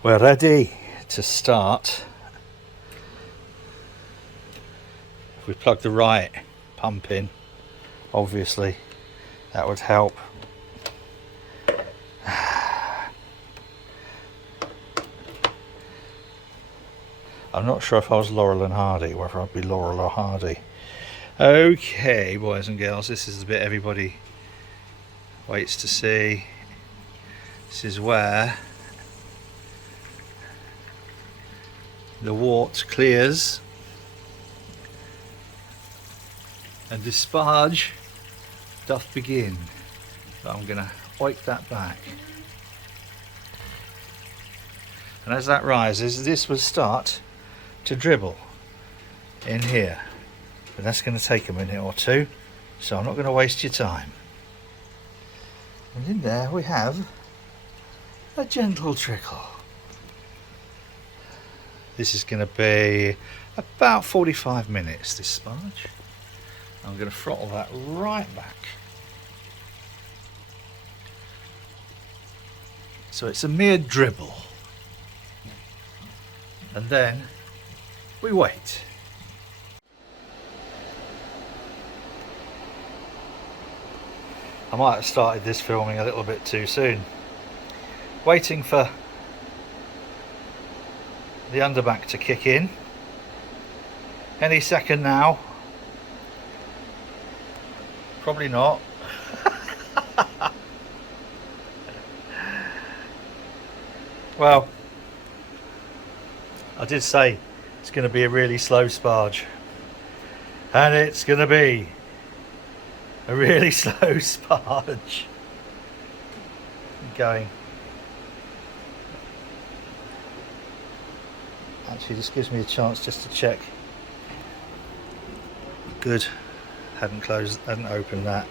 We're ready to start. If we plug the right pump in, obviously that would help. I'm not sure if I was Laurel and Hardy, whether I'd be Laurel or Hardy. Okay, boys and girls, this is the bit everybody waits to see. This is where the wort clears and disparge doth begin. So I'm going to oik that back. And as that rises, this will start to dribble in here. But that's going to take a minute or two, so I'm not going to waste your time. And in there we have a gentle trickle. This is going to be about 45 minutes, this sponge. I'm going to throttle that right back. So it's a mere dribble. And then we wait. I might have started this filming a little bit too soon. Waiting for the underback to kick in. Any second now. Probably not. Well, I did say it's going to be a really slow sparge, and it's going to be a really slow sparge. Going. Actually, this gives me a chance just to check. Good. Hadn't opened that.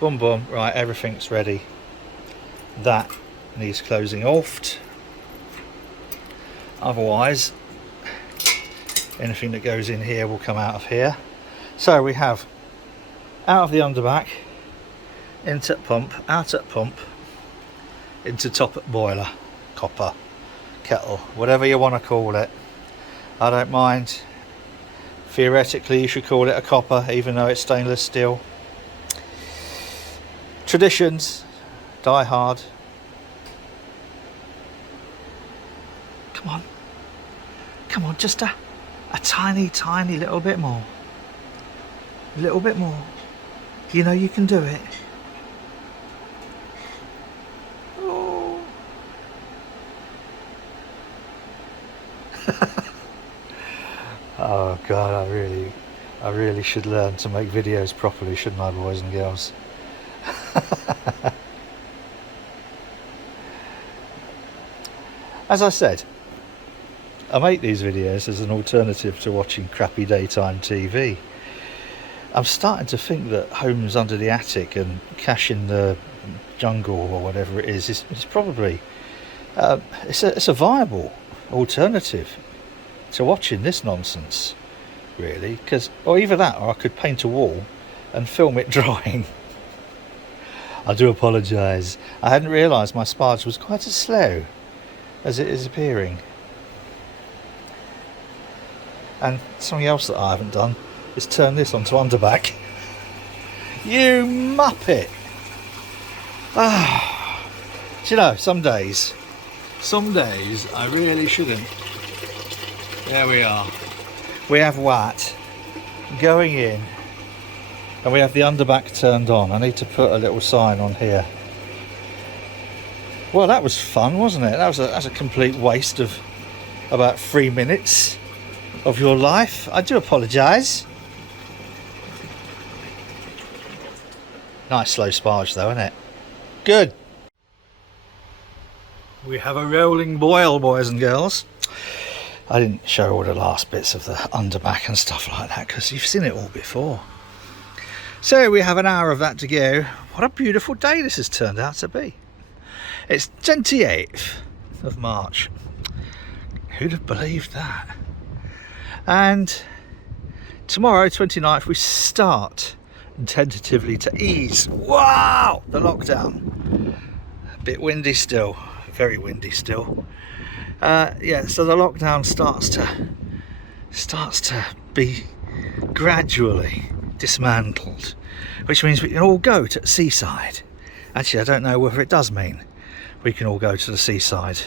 Boom, boom. Right, everything's ready. That needs closing off. Otherwise, anything that goes in here will come out of here. So we have out of the underback, into pump, out at pump, into top at boiler, copper, kettle, whatever you want to call it. I don't mind. Theoretically you should call it a copper, even though it's stainless steel. Traditions die hard. Come on, just a tiny little bit more. A little bit more. You know you can do it. Oh. Oh God, I really should learn to make videos properly, shouldn't I, boys and girls? As I said, I make these videos as an alternative to watching crappy daytime TV. I'm starting to think that Homes Under the Attic and Cash in the Jungle, or whatever it is probably it's a viable alternative to watching this nonsense, really. Or either that, or I could paint a wall and film it drying. I do apologise. I hadn't realised my sparge was quite as slow as it is appearing. And something else that I haven't done is turn this onto underback. You muppet! Ah, do you know, some days I really shouldn't. There we are. We have WAT going in, and we have the underback turned on. I need to put a little sign on here. Well, that was fun, wasn't it? That was a complete waste of about 3 minutes of your life. I do apologise. Nice slow sparge though, isn't it? Good. We have a rolling boil, boys and girls. I didn't show all the last bits of the underback and stuff like that because you've seen it all before. So we have an hour of that to go. What a beautiful day this has turned out to be. It's 28th of March. Who'd have believed that? And tomorrow, 29th, we start tentatively to ease. Wow! The lockdown. A bit windy still, very windy still. Yeah, so the lockdown starts to be gradually dismantled, which means we can all go to the seaside. Actually, I don't know whether it does mean we can all go to the seaside.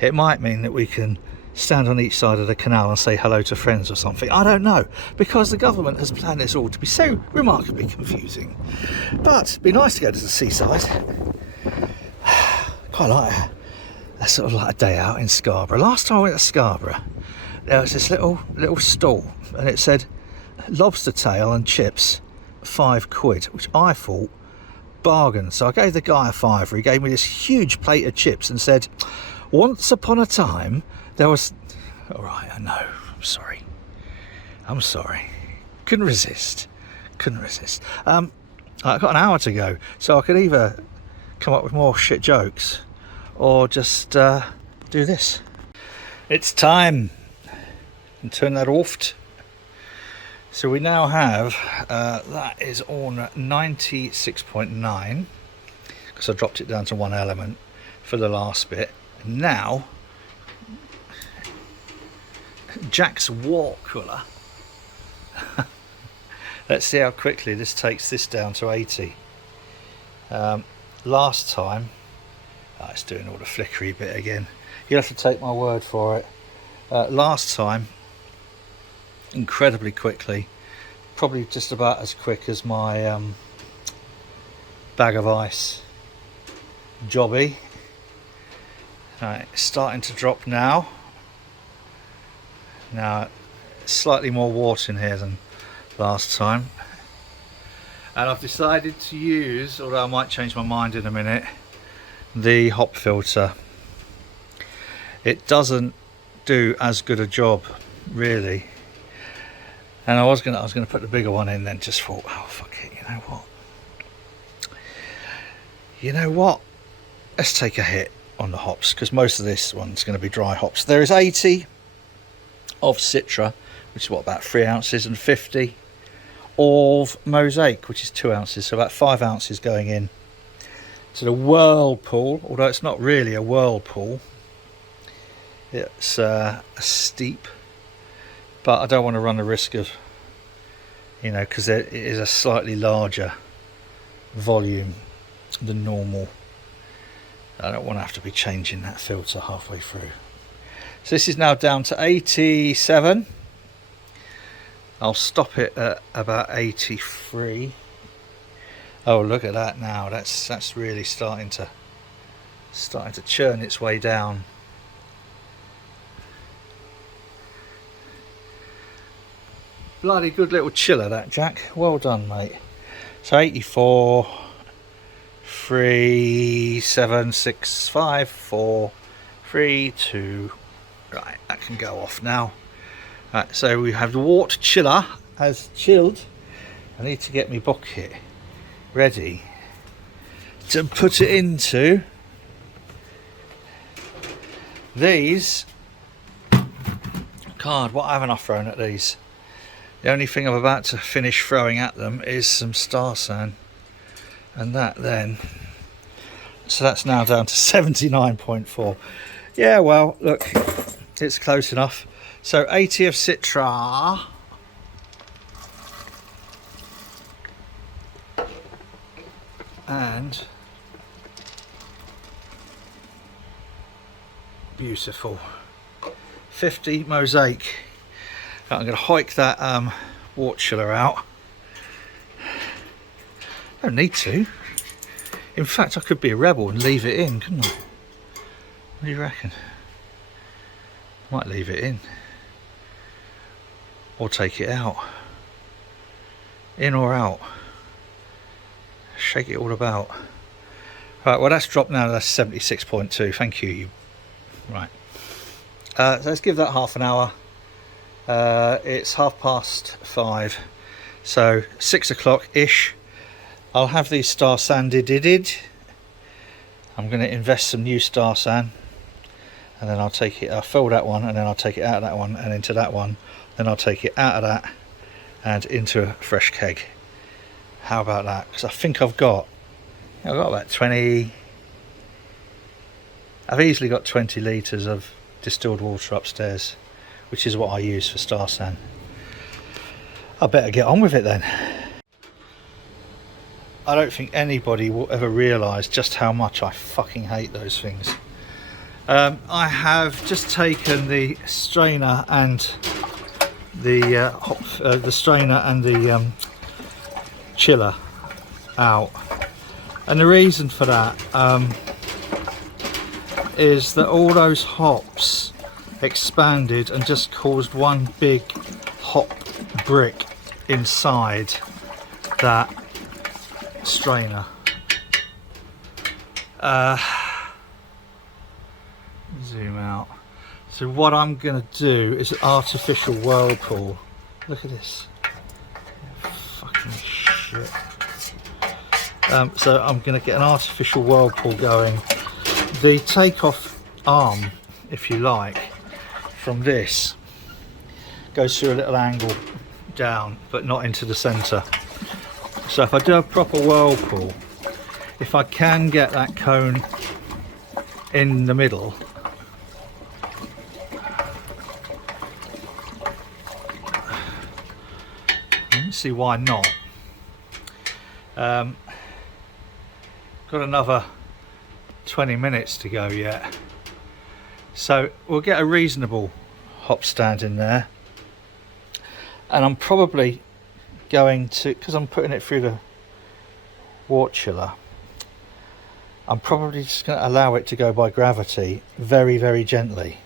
It might mean that we can stand on each side of the canal and say hello to friends or something. I don't know, because the government has planned this all to be so remarkably confusing. But it'd be nice to go to the seaside. Quite like a sort of like a day out in Scarborough. Last time I went to Scarborough, there was this little stall, and it said lobster tail and chips, £5, which I thought bargain. So I gave the guy a fiver. He gave me this huge plate of chips and said, once upon a time there was... All right, I know, I'm sorry, couldn't resist. I got an hour to go, so I could either come up with more shit jokes or just do this. It's time, and turn that off. So we now have that is on 96.9, because I dropped it down to one element for the last bit. Now Jack's water cooler. Let's see how quickly this takes this down to 80. Last time, it's doing all the flickery bit again. You'll have to take my word for it. Last time, incredibly quickly, probably just about as quick as my bag of ice jobby. Right, it's starting to drop now. Now, slightly more water in here than last time, and I've decided to use, although I might change my mind in a minute, the hop filter. It doesn't do as good a job, really. And I was gonna put the bigger one in, then just thought, oh fuck it, you know what? Let's take a hit on the hops, because most of this one's going to be dry hops. There is 80 of Citra, which is what, about 3 ounces, and 50 of Mosaic, which is 2 ounces, so about 5 ounces going in to the whirlpool. Although it's not really a whirlpool, it's a steep, but I don't want to run the risk of, because it is a slightly larger volume than normal. I don't want to have to be changing that filter halfway through. So this is now down to 87. I'll stop it at about 83. Oh, look at that now. That's really starting to churn its way down. Bloody good little chiller, that, Jack. Well done, mate. So 84, 3, 7, 6, 5, 4, 3, 2. Right, that can go off now. Right, so we have the water chiller has chilled. I need to get my bucket ready to put it into these. God, what haven't I thrown at these? The only thing I'm about to finish throwing at them is some Star San, and that then. So that's now down to 79.4. Yeah, well, look, it's close enough. So 80 of Citra. And beautiful 50 Mosaic. I'm going to hike that water chiller out. Don't need to. In fact, I could be a rebel and leave it in, couldn't I? What do you reckon? Might leave it in. Or take it out. In or out. Shake it all about. Right, well that's dropped now, that's 76.2. Thank you. Right. So let's give that half an hour. It's 5:30. So 6 o'clock ish. I'll have these Star Sanded. I'm going to invest some new Star San, and then I'll fill that one, and then I'll take it out of that one and into that one, then I'll take it out of that and into a fresh keg. How about that? Because I think I've got about 20. I've easily got 20 litres of distilled water upstairs, which is what I use for Star San. I better get on with it then. I don't think anybody will ever realise just how much I fucking hate those things. I have just taken the strainer and the chiller out, and the reason for that is that all those hops expanded and just caused one big hop brick inside that strainer. Zoom out. So what I'm going to do is an artificial whirlpool. Look at this. Fucking shit. So I'm going to get an artificial whirlpool going. The takeoff arm, if you like, from this goes through a little angle down, but not into the centre. So if I do a proper whirlpool, if I can get that cone in the middle, I don't see why not. Got another 20 minutes to go yet, so we'll get a reasonable hop stand in there, and I'm probably going to, because I'm putting it through the water chiller, I'm probably just going to allow it to go by gravity very, very gently,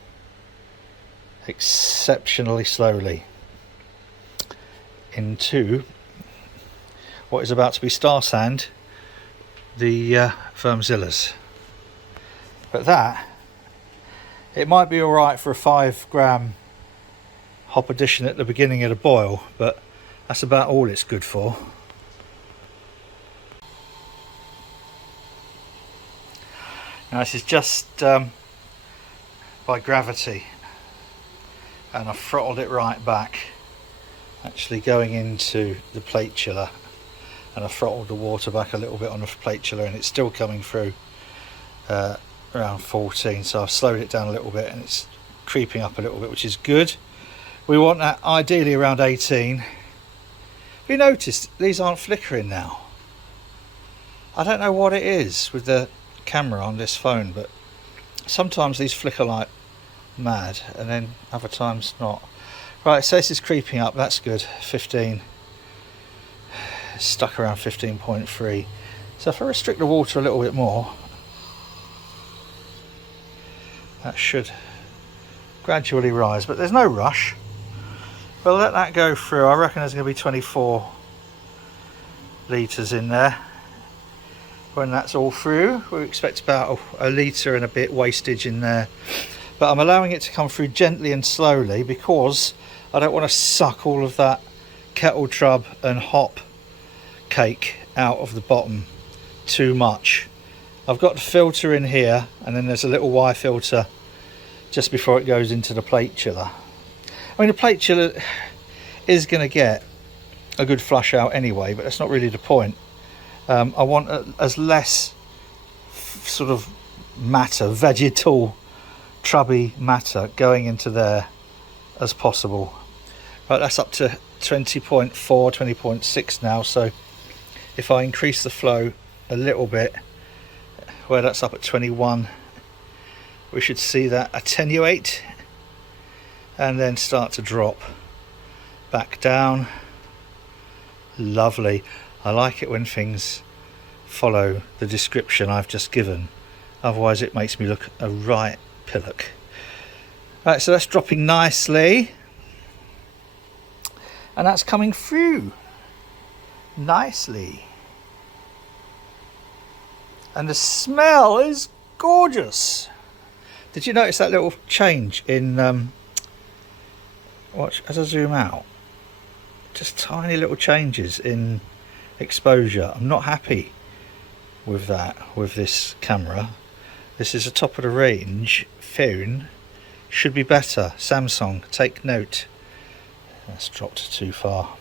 exceptionally slowly, into what is about to be Star Sand, the Firmzillas. But that, it might be alright for a 5 gram hop addition at the beginning of the boil, but that's about all it's good for. Now this is just by gravity, and I've throttled it right back, actually going into the plate chiller, and I've throttled the water back a little bit on the plate chiller, and it's still coming through around 14, so I've slowed it down a little bit and it's creeping up a little bit, which is good. We want that ideally around 18. Have you noticed these aren't flickering now? I don't know what it is with the camera on this phone, but sometimes these flicker like mad and then other times not. Right, so this is creeping up, that's good. 15, stuck around 15.3. so if I restrict the water a little bit more, that should gradually rise, but there's no rush. We'll let that go through. I reckon there's going to be 24 litres in there. When that's all through, we expect about a litre and a bit wastage in there, but I'm allowing it to come through gently and slowly because I don't want to suck all of that kettle trub and hop cake out of the bottom too much. I've got the filter in here, and then there's a little Y filter just before it goes into the plate chiller. I mean, the plate chiller is going to get a good flush out anyway, but that's not really the point. I want as less sort of matter, vegetal trubby matter going into there as possible. Right, that's up to 20.4, 20.6 now, so if I increase the flow a little bit, where that's up at 21, we should see that attenuate and then start to drop back down. Lovely. I like it when things follow the description I've just given, otherwise it makes me look a right pillock. Right, so that's dropping nicely, and that's coming through nicely, and the smell is gorgeous. Did you notice that little change in watch as I zoom out, just tiny little changes in exposure? I'm not happy with that with this camera. This is a top of the range phone, should be better. Samsung, take note. That's dropped too far.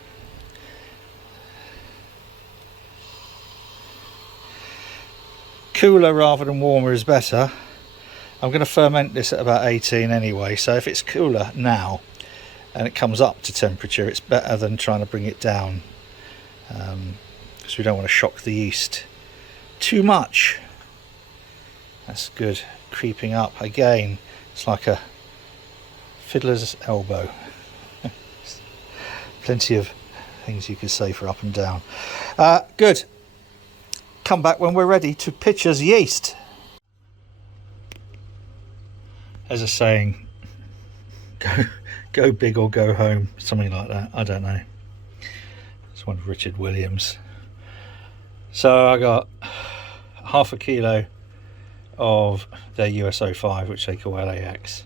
Cooler rather than warmer is better. I'm going to ferment this at about 18 anyway, so if it's cooler now and it comes up to temperature, it's better than trying to bring it down, because we don't want to shock the yeast too much. That's good. Creeping up again. It's like a fiddler's elbow. Plenty of things you could say for up and down. Good. Come back when we're ready to pitch as yeast. As a saying, go big or go home, something like that. I don't know. It's one of Richard Williams. So I got half a kilo of their USO5, which they call LAX,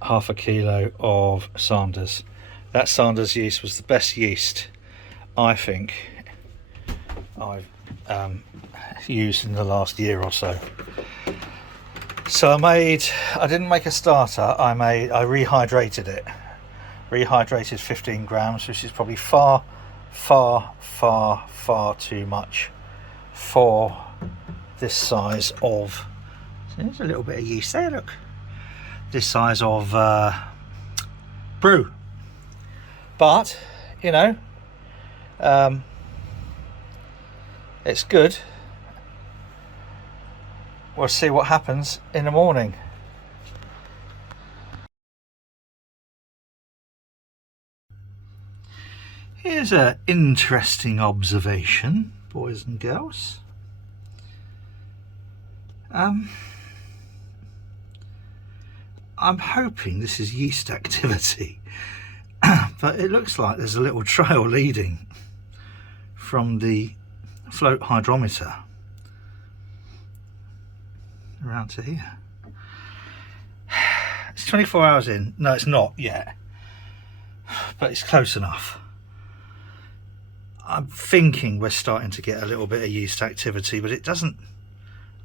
half a kilo of Sanders. That Sanders yeast was the best yeast I think I've used in the last year or so. So I didn't make a starter, I rehydrated it. Rehydrated 15 grams, which is probably far too much for this size of, there's a little bit of yeast there, look. This size of brew. But, you know, it's good. We'll see what happens in the morning. Here's an interesting observation, boys and girls. I'm hoping this is yeast activity, but it looks like there's a little trail leading from the float hydrometer around to here. It's 24 hours in. No, it's not yet, but it's close enough. I'm thinking we're starting to get a little bit of yeast activity, but it doesn't,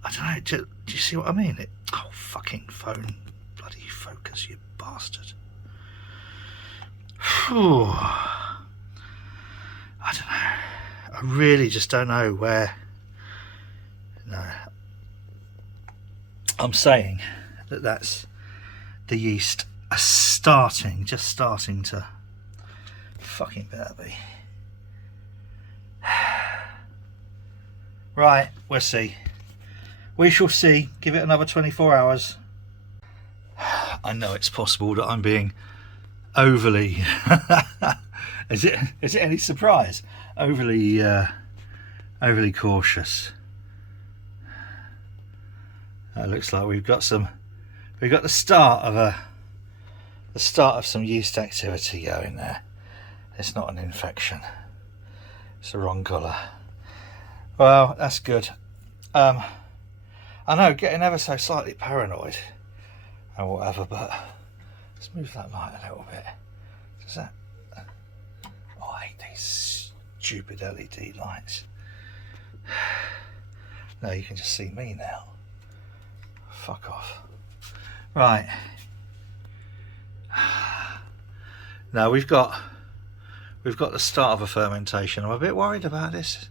I don't know, do you see what I mean? Oh, fucking phone, bloody focus, you bastard. Whew. I don't know, I really just don't know where. No, I'm saying that that's the yeast are just starting to fucking better be. Right, we'll see. We shall see. Give it another 24 hours. I know it's possible that I'm being overly is it any surprise? Overly cautious. It looks like we've got the start of some yeast activity going there. It's not an infection. It's the wrong colour. Well, that's good. I know, getting ever so slightly paranoid and whatever, but let's move that light a little bit. Does that? Oh, I hate these stupid LED lights. No, you can just see me now. Fuck off. Right. Now we've got the start of a fermentation. I'm a bit worried about this.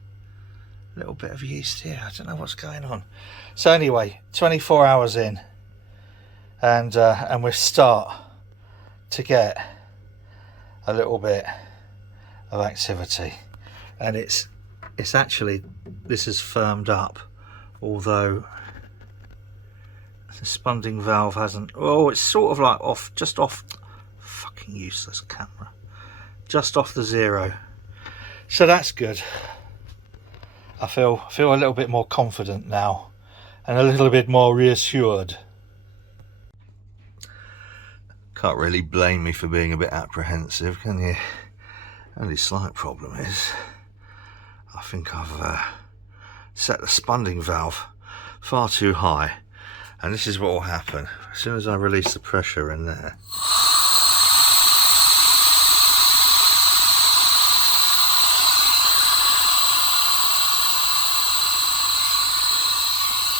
A little bit of yeast here. I don't know what's going on. So anyway, 24 hours in, and we start to get a little bit of activity, and it's actually, this has firmed up, although the spunding valve hasn't. Oh, it's sort of like off, just off. Fucking useless camera. Just off the 0. So that's good. I feel a little bit more confident now, and a little bit more reassured. Can't really blame me for being a bit apprehensive, can you? Only slight problem is, I think I've set the spunding valve far too high, and this is what will happen as soon as I release the pressure in there.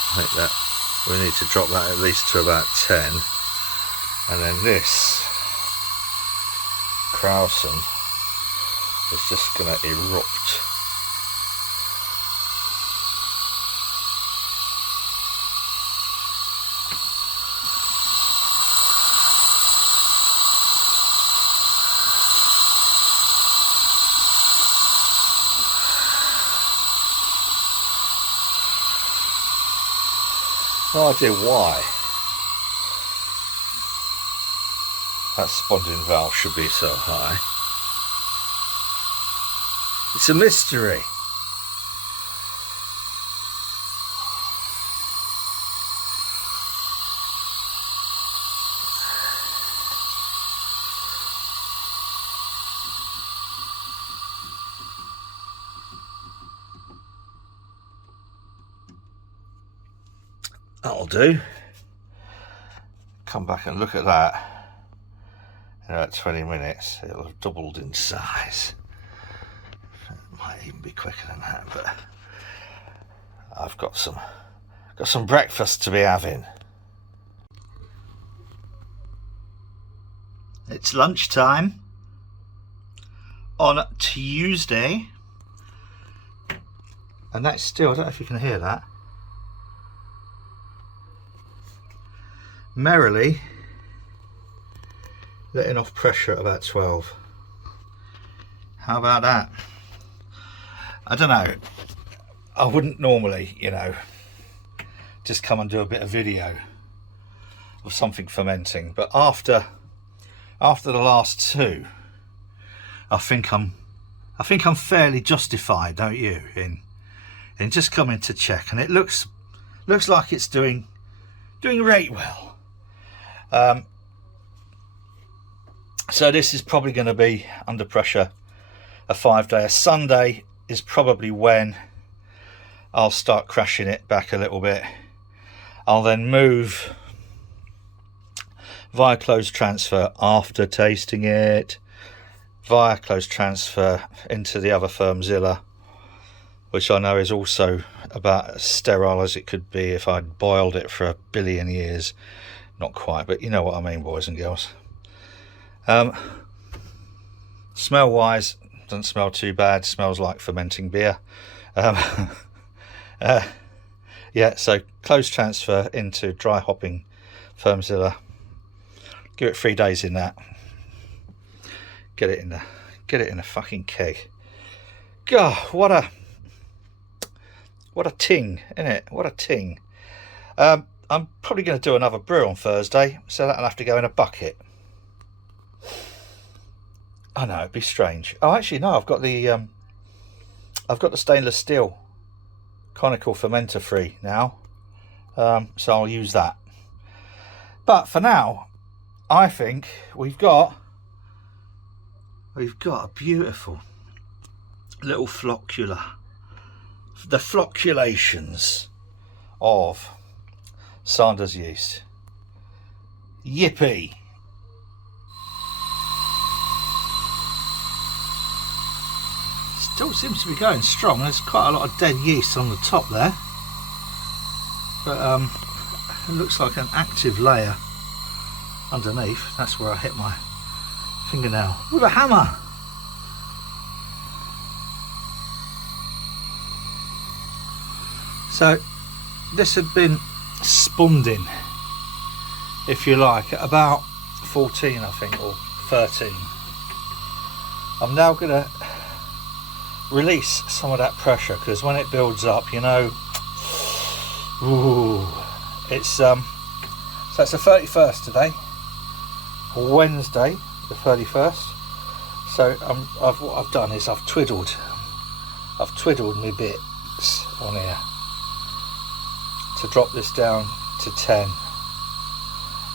I think that we need to drop that at least to about 10, and then this Krausen is just going to erupt. No idea why that sponding valve should be so high. It's a mystery. That'll do. Come back and look at that. In about 20 minutes, it'll have doubled in size. It might even be quicker than that, but I've got some breakfast to be having. It's lunchtime on Tuesday, and that's still, I don't know if you can hear that, merrily letting off pressure at about 12. How about that? I don't know, I wouldn't normally, you know, just come and do a bit of video of something fermenting, but after the last two, I think I'm fairly justified, don't you, in just coming to check, and it looks like it's doing right well. So this is probably going to be under pressure a 5-day. A Sunday is probably when I'll start crashing it back a little bit. I'll then move via closed transfer after tasting it, via closed transfer into the other Firmzilla, which I know is also about as sterile as it could be if I'd boiled it for 1 billion years. Not quite, but you know what I mean, boys and girls. Smell wise, doesn't smell too bad. Smells like fermenting beer. Yeah, so closed transfer into dry hopping Firmzilla. Give it 3 days in that. Get it in a fucking keg. God, what a ting, innit? What a ting. I'm probably going to do another brew on Thursday, so that'll have to go in a bucket. I know, it'd be strange. Oh, actually, no, I've got the stainless steel conical fermenter free now, so I'll use that. But for now, I think we've got a beautiful little floccula, the flocculations of Sanders yeast. Yippee! Still seems to be going strong. There's quite a lot of dead yeast on the top there, but it looks like an active layer underneath. That's where I hit my fingernail with a hammer. So this had been spunding, if you like, at about 14, I think, or 13. I'm now going to release some of that pressure, because when it builds up, you know, ooh, it's so it's the 31st today, Wednesday the 31st. So what I've done is I've twiddled my bits on here to drop this down to 10.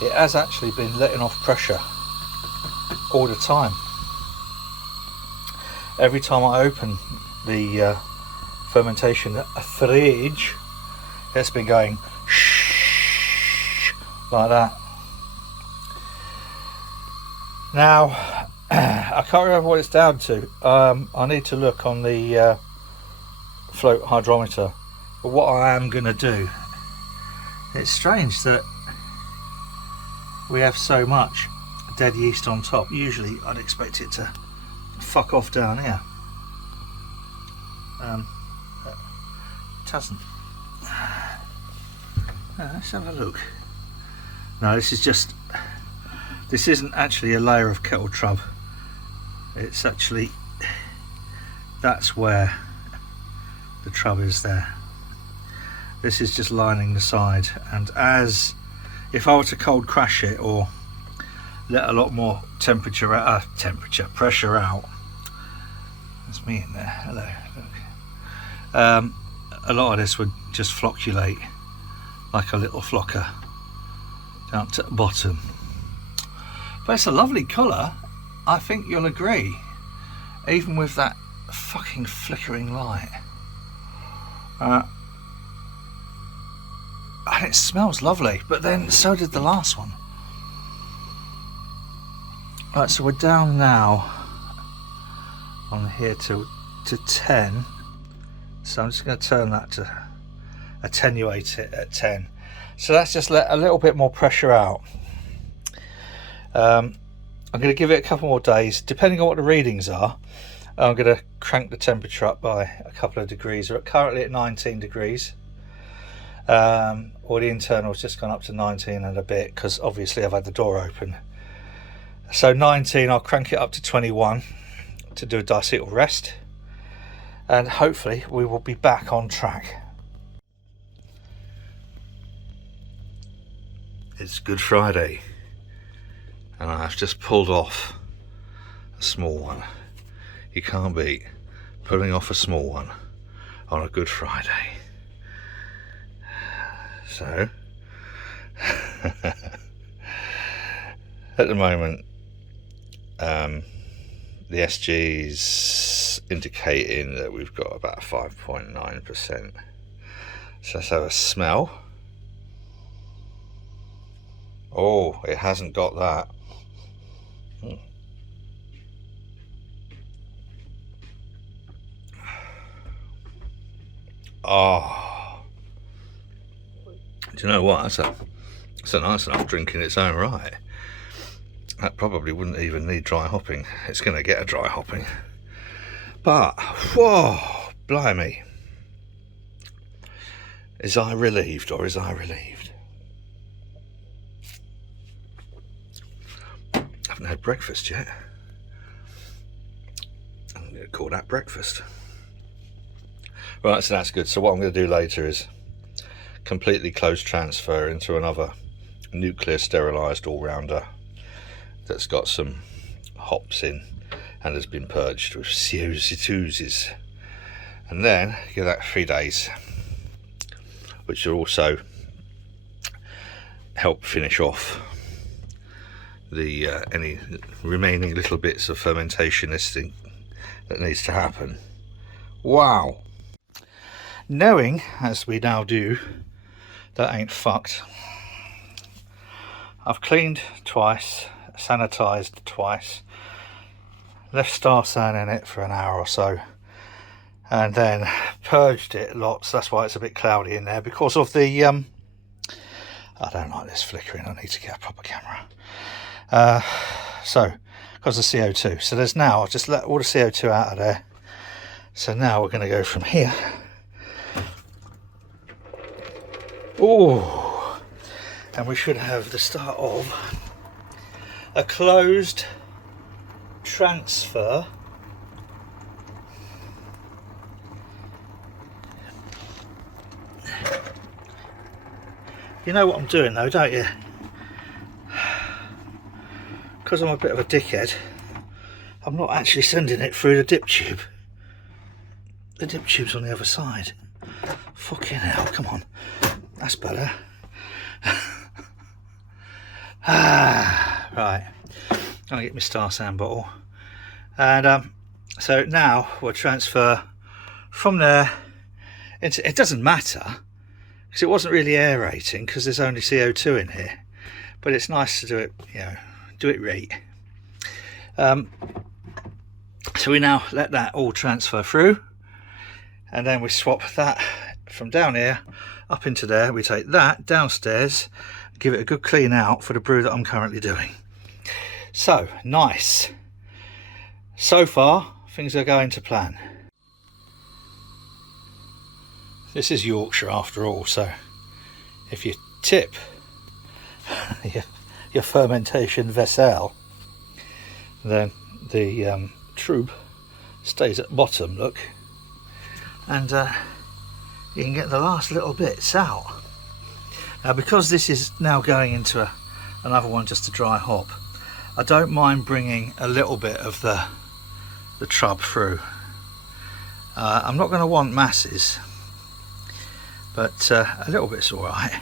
It has actually been letting off pressure all the time. Every time I open the fermentation fridge, it's been going shh, like that. Now, I can't remember what it's down to. I need to look on the float hydrometer. But what I am going to do, it's strange that we have so much dead yeast on top. Usually I'd expect it to fuck off down here. It hasn't. Let's have a look. No, this isn't actually a layer of kettle trub. It's actually, that's where the trub is there. This is just lining the side, and as if I were to cold crash it or let a lot more pressure out. That's me in there. Hello. Look. A lot of this would just flocculate like a little flocker down to the bottom. But it's a lovely colour. I think you'll agree, even with that fucking flickering light. And it smells lovely, but then so did the last one. Right, so we're down now on here to 10. So I'm just going to turn that to attenuate it at 10. So that's just let a little bit more pressure out. I'm going to give it a couple more days, depending on what the readings are. I'm going to crank the temperature up by a couple of degrees. We're currently at 19 degrees. Or the internal's just gone up to 19 and a bit, because obviously I've had the door open. So 19, I'll crank it up to 21 to do a diacetyl rest, and hopefully we will be back on track. It's Good Friday, and I've just pulled off a small one. You can't beat pulling off a small one on a Good Friday. So at the moment, the SG's indicating that we've got about 5.9%. So let's have a smell. Oh, it hasn't got that. Oh, do you know what? That's a nice enough drink in its own right. That probably wouldn't even need dry hopping. It's going to get a dry hopping. But, whoa, blimey. Is I relieved, or is I relieved? I haven't had breakfast yet. I'm going to call that breakfast. Right, so that's good. So what I'm going to do later is completely close transfer into another nuclear sterilised all-rounder that's got some hops in and has been purged with CO2s, and then give that 3 days, which will also help finish off the any remaining little bits of fermentation listing that needs to happen. Wow. Knowing, as we now do, that ain't fucked, I've cleaned twice, sanitized twice, left star san in it for an hour or so, and then purged it lots. That's why it's a bit cloudy in there, because of the I don't like this flickering. I need to get a proper camera. So because of CO2. So there's now, I've just let all the CO2 out of there. So now we're going to go from here. Oh, and we should have the start of a closed transfer You know what I'm doing though, don't you? Because I'm a bit of a dickhead, I'm not actually sending it through the dip tube. The dip tube's on the other side. Fucking hell, come on. That's better. Right. I'm gonna get my Star Sand bottle. And so now we'll transfer from there into, it doesn't matter because it wasn't really aerating because there's only CO2 in here, but it's nice to do it, you know, do it right. So we now let that all transfer through, and then we swap that from down here up into there. We take that downstairs, give it a good clean out for the brew that I'm currently doing. So nice. So far things are going to plan. This is Yorkshire after all, so if you tip your fermentation vessel, then the tube stays at bottom, look, and you can get the last little bits out. Now, because this is now going into another one just to dry hop, I don't mind bringing a little bit of the trub through. I'm not going to want masses, but a little bit's all right.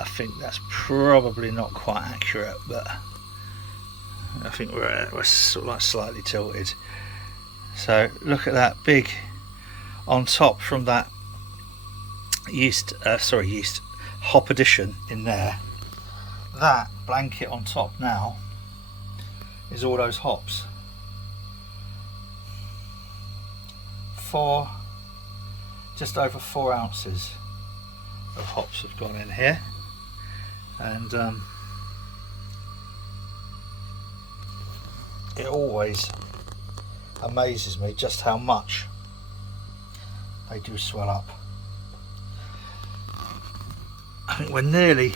I think that's probably not quite accurate, but I think we're sort of like slightly tilted. So look at that big on top from that yeast hop addition in there. That blanket on top now is all those hops. Just over 4 ounces of hops have gone in here, and it always amazes me just how much they do swell up. I think we're nearly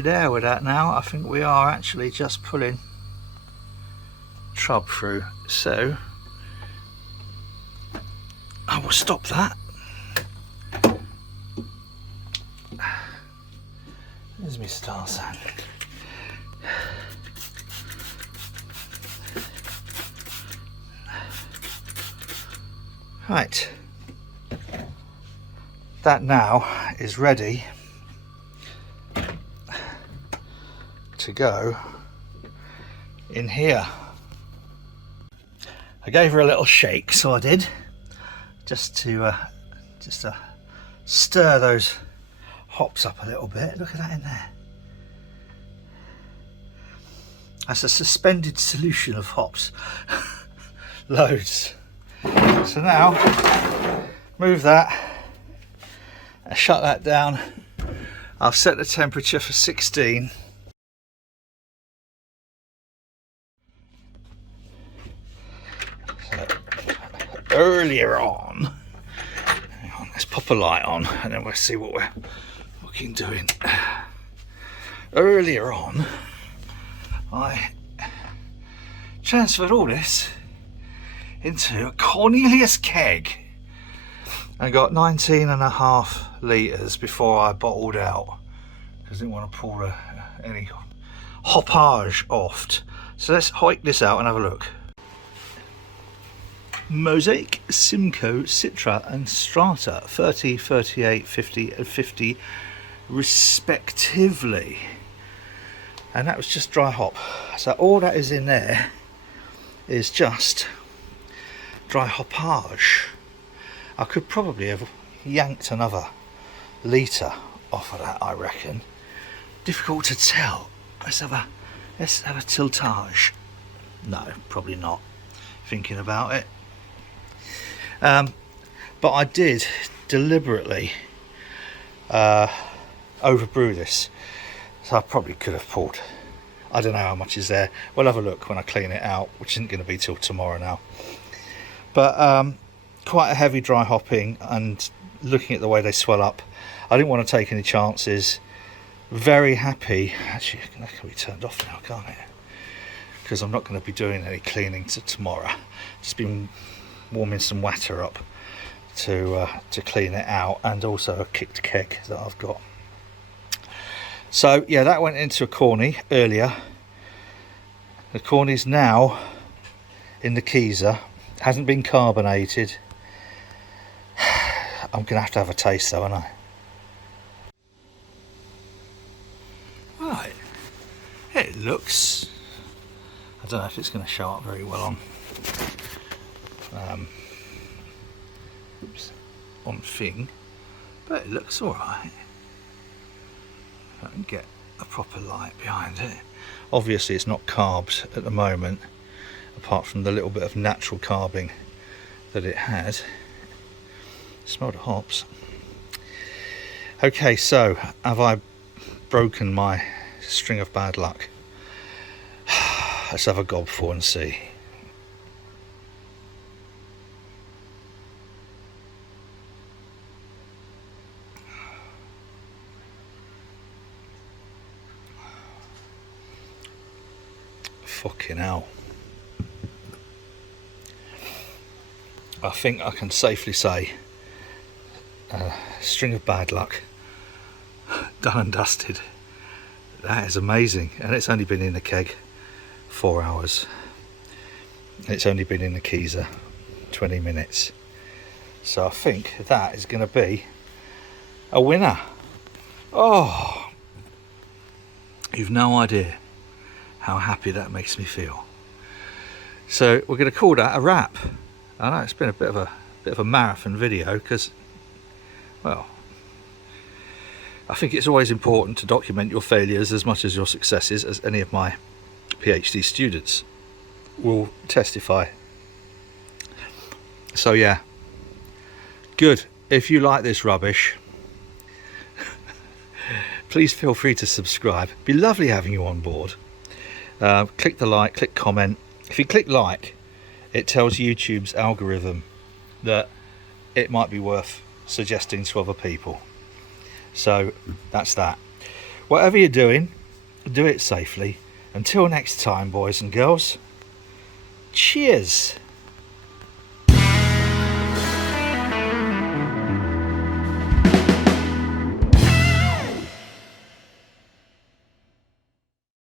there with that now. I think we are actually just pulling trub through, so I will stop that. There's my star sand. Right, that now is ready to go in here. I gave her a little shake, so I did, just to stir those hops up a little bit. Look at that in there. That's a suspended solution of hops. Loads. So now move that and shut that down. I've set the temperature for 16. So earlier on, hang on, let's pop a light on and then we'll see what we're fucking doing. Earlier on, I transferred all this into a Cornelius keg and got 19.5 litres before I bottled out, because I didn't want to pour any hoppage off. So let's hike this out and have a look. Mosaic, Simcoe, Citra and Strata, 30, 38, 50 and 50 respectively. And that was just dry hop. So all that is in there is just dry hoppage. I could probably have yanked another litre off of that, I reckon. Difficult to tell. Let's have a tiltage. No, probably not. Thinking about it. But I did deliberately overbrew this. So I probably could have poured, I don't know how much is there. We'll have a look when I clean it out, which isn't going to be till tomorrow now. But quite a heavy dry hopping, and looking at the way they swell up, I didn't want to take any chances. Very happy. Actually, that can be turned off now, can't it? Because I'm not going to be doing any cleaning tomorrow. Just been warming some water up to clean it out, and also a kicked keg that I've got. So yeah, that went into a corny earlier. The corny's now in the keezer. Hasn't been carbonated. I'm gonna have to have a taste though, aren't I? Right, it looks, I don't know if it's going to show up very well on thing, but it looks alright. I can get a proper light behind it. Obviously it's not carbed at the moment, apart from the little bit of natural carbing that it had. Smell the hops. Okay, so have I broken my string of bad luck? Let's have a gob for and see. Fucking hell. I think I can safely say string of bad luck done and dusted. That is amazing, and it's only been in the keg 4 hours. It's only been in the keezer 20 minutes. So I think that is going to be a winner. Oh, you've no idea how happy that makes me feel. So we're going to call that a wrap. I know it's been a bit of a marathon video because, well, I think it's always important to document your failures as much as your successes, as any of my PhD students will testify. So yeah, good. If you like this rubbish, please feel free to subscribe. It'd be lovely having you on board. Click the like, click comment. If you click like, it tells YouTube's algorithm that it might be worth suggesting to other people. So that's that. Whatever you're doing, do it safely. Until next time, boys and girls, cheers.